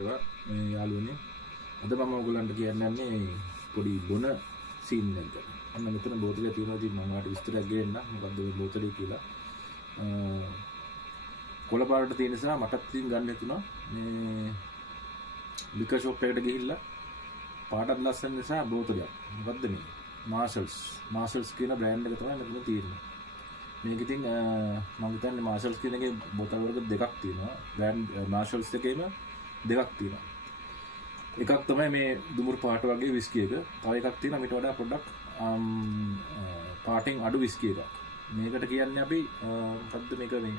මේ යාළුවනේ අද මම ඔයගොල්ලන්ට කියන්නේ පොඩි බොන සීන් එකක් ගැන. අන්න මෙතන බෝතලයක් තියෙනවා. ඉතින් මම ඔයාලට විස්තරයක් දෙන්න. මොකද්ද මේ බෝතලේ කියලා. කොළ පාටට තියෙන නිසා මටත් ඉතින් ගන්න හිතුණා. මේ ලිකර් ෂොප් එකට ගිහිල්ලා පාටත් ලස්සන නිසා බෝතලයක්. මොකද්ද මේ? මාෂල්ස් කියන බ්‍රෑන්ඩ් එක තමයි මෙතන තියෙන්නේ. මේක ඉතින් මම හිතන්නේ මාෂල්ස් කියන එකේ බෝතල් වර්ග දෙකක් තියෙනවා. බ්‍රෑන්ඩ් මාෂල්ස් එකේම දෙකක් තියෙනවා. එකක් තමයි මේ දුමුරු පාට වගේ විස්කි එක. තව එකක් තියෙනවා මීට වඩා පොඩ්ඩක් පාටින් අඩු විස්කි එකක්. මේකට කියන්නේ අපි මොකද්ද මේක මේ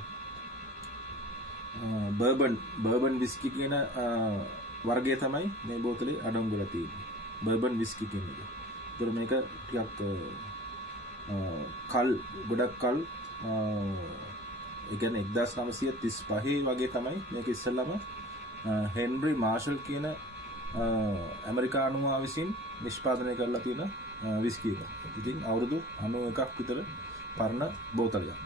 බර්බන් විස්කි කියන වර්ගය තමයි මේ බෝතලේ අඩංගු වෙලා තියෙන්නේ. බර්බන් විස්කි කියන එක. ඒතර මේක ටිකක් ගොඩක් කල් ඒ කියන්නේ 1935 වගේ තමයි මේක ඉස්සෙල්ලාම හෙන්රි මාෂල් කියන ඇමරිකානුවා විසින් නිෂ්පාදනය කරලා තියෙන විස්කි එක. ඉතින් අවුරුදු 91ක් විතර පරණ බෝතලයක්.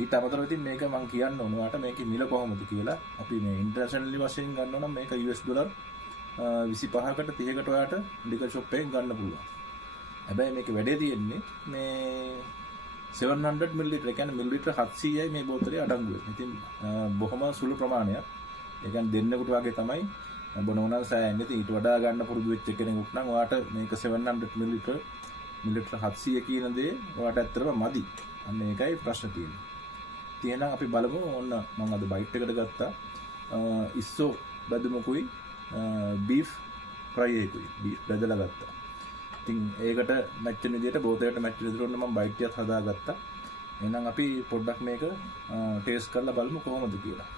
ඊට අමතරව ඉතින් මේක මම කියන්න ඕන ඔයාලට මේකේ මිල කොහොමද කියලා. අපි මේ ඉන්ටර්නැෂනලි වශයෙන් ගන්නවා නම් මේක US ඩොලර් 25කට 30කට ඔයාලට ලිකර් ෂොප් එකෙන් ගන්න පුළුවන්. හැබැයි මේකේ වැඩේ තියෙන්නේ මේ 700 ml ඒ කියන්නේ මිලිලිටර 700යි මේ බෝතලේ අඩංගු වෙන්නේ. ඉතින් බොහොම සුළු ප්‍රමාණයක්. ඒ කියන්නේ දෙන්නෙකුට වගේ තමයි බොනෝනල් සෑයන්නේ. ඉතින් ඊට වඩා ගන්න පුරුදු වෙච්ච කෙනෙකුට නම් ඔයාට මේක 700 මිලිලිටර 700 කියන දේ ඔයාට ඇත්තටම මදි. අන්න ඒකයි ප්‍රශ්න තියෙන්නේ. ඉතින් එහෙනම් අපි බලමු. ඔන්න මම අද බයිට් එකට ගත්තා. ඉස්සෝ බදුමකුයි බීෆ් ෆ්‍රයි එකකුයි බීෆ් බෙදලා ගත්තා. ඉතින් ඒකට මැච් වෙන විදිහට බෝතලයට මැච් වෙන විදිහට ඔන්න මම බයිට් එකක් හදාගත්තා. එහෙනම් අපි පොඩ්ඩක් මේක ටේස්ට් කරලා බලමු කොහොමද කියලා.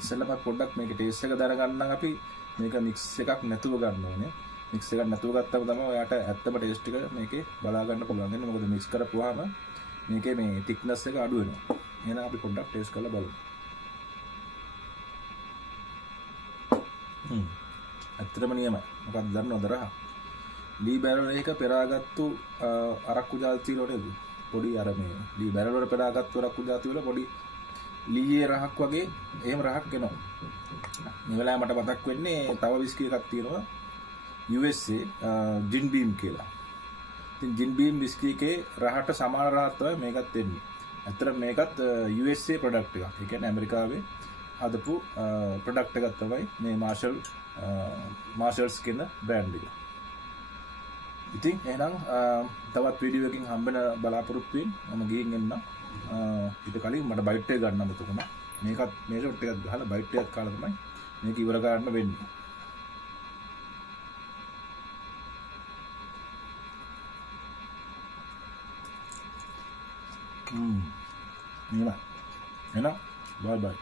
ඉස්සෙල්ලා පොඩ්ඩක් මේක ටේස්ට් එක දරගන්න අපි මේක මික්ස් එකක් නැතුව ගන්න ඕනේ. මික්ස් එකක් නැතුව ගත්තම තමයි ඔයාට ඇත්තම ටේස්ට් එක මේකේ බලා ගන්න පුළුවන්. එන්නේ මොකද මික්ස් කරපුවාම මේකේ මේ thickness එක අඩු වෙනවා. එහෙනම් අපි පොඩ්ඩක් ටේස්ට් කරලා බලමු. ඇත්තටම නියමයි. මොකක්ද දන්නවද රහ? ලී බැරල් එක පෙරාගත්තු අරක්කු ජාති වල නේද? පොඩි අර මේ ලී බැරල් වල පෙරාගත්තු අරක්කු ජාති වල පොඩි ලීයේ රහක් වගේ එහෙම රහක් එනවා. මේ වෙලාවේ මට මතක් වෙන්නේ තව විස්කි එකක් තියෙනවා USA ජින් බීම් කියලා. ඉතින් ජින් බීම් විස්කි එකේ රහට සමාන රහක් තමයි මේකත් එන්නේ. ඇත්තට මේකත් USA ප්‍රොඩක්ට් එකක්. ඒ කියන්නේ ඇමරිකාවේ හදපු ප්‍රොඩක්ට් එකක් තමයි මේ මාෂල්ස් කියන බ්‍රෑන්ඩ් එක. ඉතින් එහෙනම් තවත් වීඩියෝ එකකින් හම්බෙන බලාපොරොත්තු වෙමින් මම ගිහින් එන්නම්. ඊට කලින් මට බයිට් එක ගන්න මතකුණා. මේකත් මේ ෂොට් එකක් ගහලා බයිට් එකක් කාලා තමයි මේක ඉවර කරන්න වෙන්නේ. එහෙනම් බයි බයි.